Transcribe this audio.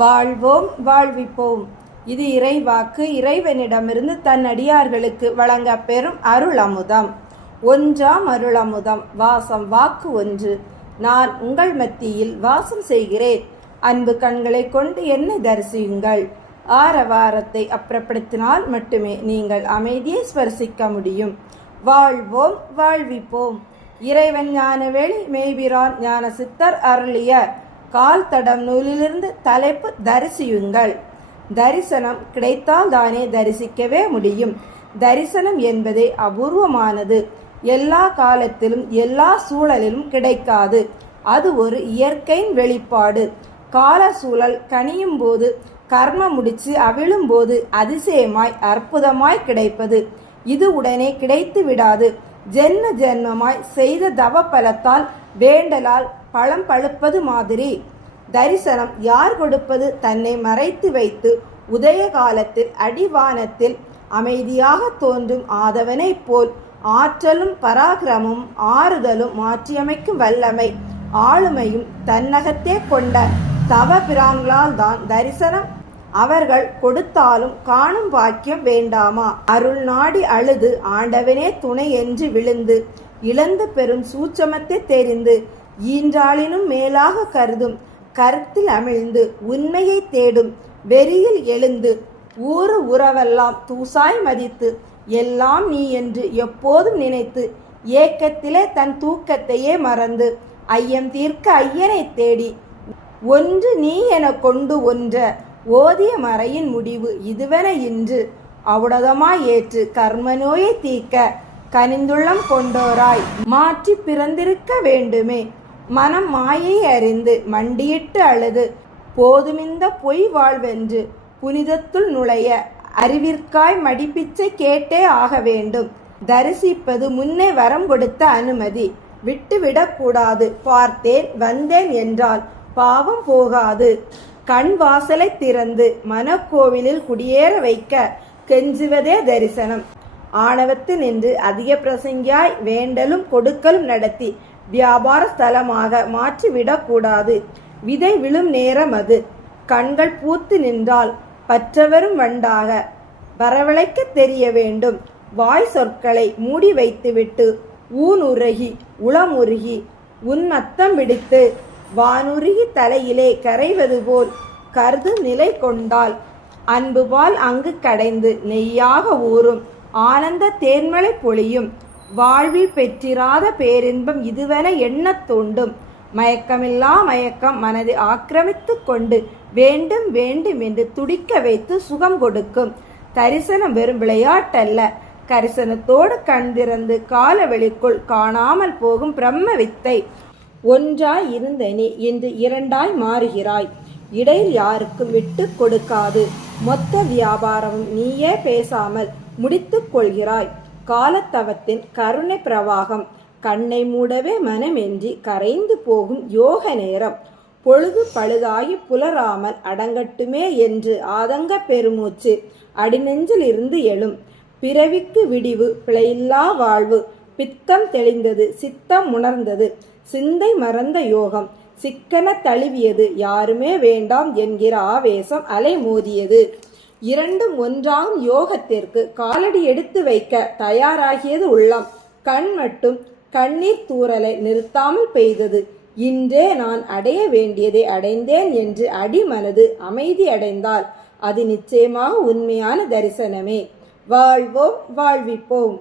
வாழ்வோம் வாழ்விப்போம். இது இறைவாக்கு. இறைவனிடமிருந்து தன் அடியார்களுக்கு வழங்க பெறும் அருள் அமுதம். ஒன்றாம் அருளமுதம். வாசம் வாக்கு ஒன்று. நான் உங்கள் மத்தியில் வாசம் செய்கிறேன். அன்பு கண்களை கொண்டு என்னை தரிசியுங்கள். ஆரவாரத்தை அப்புறப்படுத்தினால் மட்டுமே நீங்கள் அமைதியை ஸ்பரிசிக்க முடியும். வாழ்வோம் வாழ்விப்போம். இறைவன் ஞானவேளி மெய்பிரான் ஞான சித்தர் அருளிய கால் தடம் நூலிலிருந்து தலைப்பு தரிசியுங்கள். தரிசனம் கிடைத்தால் தானே தரிசிக்கவே முடியும். தரிசனம் என்பதே அபூர்வமானது. எல்லா காலத்திலும் எல்லா சூழலிலும் கிடைக்காது. அது ஒரு இயற்கையின் வெளிப்பாடு. கால சூழல் கனியும் போது, கர்ம முடிச்சு அவிழும் போது அதிசயமாய் அற்புதமாய் கிடைப்பது. இது உடனே கிடைத்து விடாது. ஜென்ம ஜென்மமாய் செய்த தவ பலத்தால் வேண்டலால் பழம் பழுப்பது மாதிரி. தரிசனம் யார் கொடுப்பது? தன்னை மறைத்து வைத்து உதய காலத்தில் அடிவானத்தில் அமைதியாக தோன்றும் ஆதவனை போல் ஆற்றலும் பராக்கிரமும் ஆறுதலும் மாற்றியமைக்கும் வல்லமை ஆளுமையும் தன்னகத்தே கொண்ட தவ பிரான்களால் தான் தரிசனம் அவர்கள் கொடுத்தாலும் காணும் பாக்கியம் வேண்டாமா? அருள் நாடி அழுது ஆண்டவனே துணை என்று விழுந்து இழந்து பெறும் சூட்சமத்தை தெரிந்து ஈன்றாளினும் மேலாக கருதும் கருத்தில் அமிழ்ந்து உண்மையை தேடும் வெறியில் எழுந்து ஊறு உறவெல்லாம் தூசாய் மதித்து எல்லாம் நீ என்று எப்போதும் நினைத்து ஏக்கத்திலே தன் தூக்கத்தையே மறந்து ஐயம் தீர்க்க ஐயனை தேடி ஒன்று நீ என கொண்டு ஒன்ற ஓதிய மறையின் முடிவு இதுவென இன்று அவுடதமாய் ஏற்று கர்ம நோயை தீர்க்க கனிந்துள்ளம் கொண்டோராய் மாற்றி பிறந்திருக்க வேண்டுமே. மனம் மாயை அறிந்து மண்டியிட்டு அழுது போதுமிந்த பொய் வாழ்வென்று புனிதத்துள் நுழைய அறிவிற்காய் மடிப்பிச்சை கேட்டே ஆக வேண்டும். தரிசிப்பது முன்னே வரம் கொடுத்த அனுமதி. விட்டுவிடக்கூடாது. பார்த்தேன் வந்தேன் என்றால் பாவம் போகாது. கண் வாசலை திறந்து மனக்கோவிலில் குடியேற வைக்க கெஞ்சுவதே தரிசனம். ஆணவத்து நின்று அதிக பிரசங்கியாய் வேண்டலும் கொடுக்கலும் நடத்தி வியாபார ஸ்தலமாக மாற்றிவிடக்கூடாது. விதை விழும் நேரம் அது. கண்கள் பூத்து நின்றால் பற்றவரும் வண்டாக வரவழைக்க தெரிய வேண்டும். வாய் சொற்களை மூடி வைத்துவிட்டு ஊனுருகி உளமுருகி உன்மத்தம் பிடித்து வானுருகி தலையிலே கரைவது போல் கருது நிலை கொண்டால் அன்புபால் அங்கு கடைந்து நெய்யாக ஊறும் ஆனந்த தேன்மலை பொழியும். வாழ்வில் பெற்றிராத பேரின்பம் இதுவென எண்ணத் தோண்டும். மயக்கமில்லா மயக்கம் மனதை ஆக்கிரமித்து கொண்டு வேண்டும் வேண்டும் என்று துடிக்க வைத்து சுகம் கொடுக்கும். தரிசனம் வெறும் விளையாட்டல்ல. கரிசனத்தோடு கண் திறந்து காலவெளிக்குள் காணாமல் போகும் பிரம்ம வித்தை. ஒன்றாய் இருந்த நீ இன்று இரண்டாய் மாறுகிறாய். இடையில் யாருக்கும் விட்டு கொடுக்காது. மொத்த வியாபாரமும் நீயே பேசாமல் முடித்துக் கொள்கிறாய். காலத்தவத்தின் கருணை பிரவாகம் கண்ணை மூடவே மனமென்றி கரைந்து போகும் யோக நேரம். பொழுது பழுதாகி புலராமல் அடங்கட்டுமே என்று ஆதங்க பெருமூச்சு அடிநெஞ்சில் இருந்து எழும். பிறவிக்கு விடிவு பிழையில்லா வாழ்வு. பித்தம் தெளிந்தது, சித்தம் உணர்ந்தது, சிந்தை மறந்த யோகம் சிக்கன தழுவியது. யாருமே வேண்டாம் என்கிற ஆவேசம் அலை மோதியது. இரண்டும் ஒன்றாகும் யோகத்திற்கு காலடி எடுத்து வைக்க தயாராகியது உள்ளம். கண் மட்டும் கண்ணீர் தூறலை நிறுத்தாமல் பெய்தது. இன்றே நான் அடைய வேண்டியதை அடைந்தேன் என்று அடிமனது அமைதி அடைந்தால் அது நிச்சயமாக உண்மையான தரிசனமே. வாழ்வோம் வாழ்விப்போம்.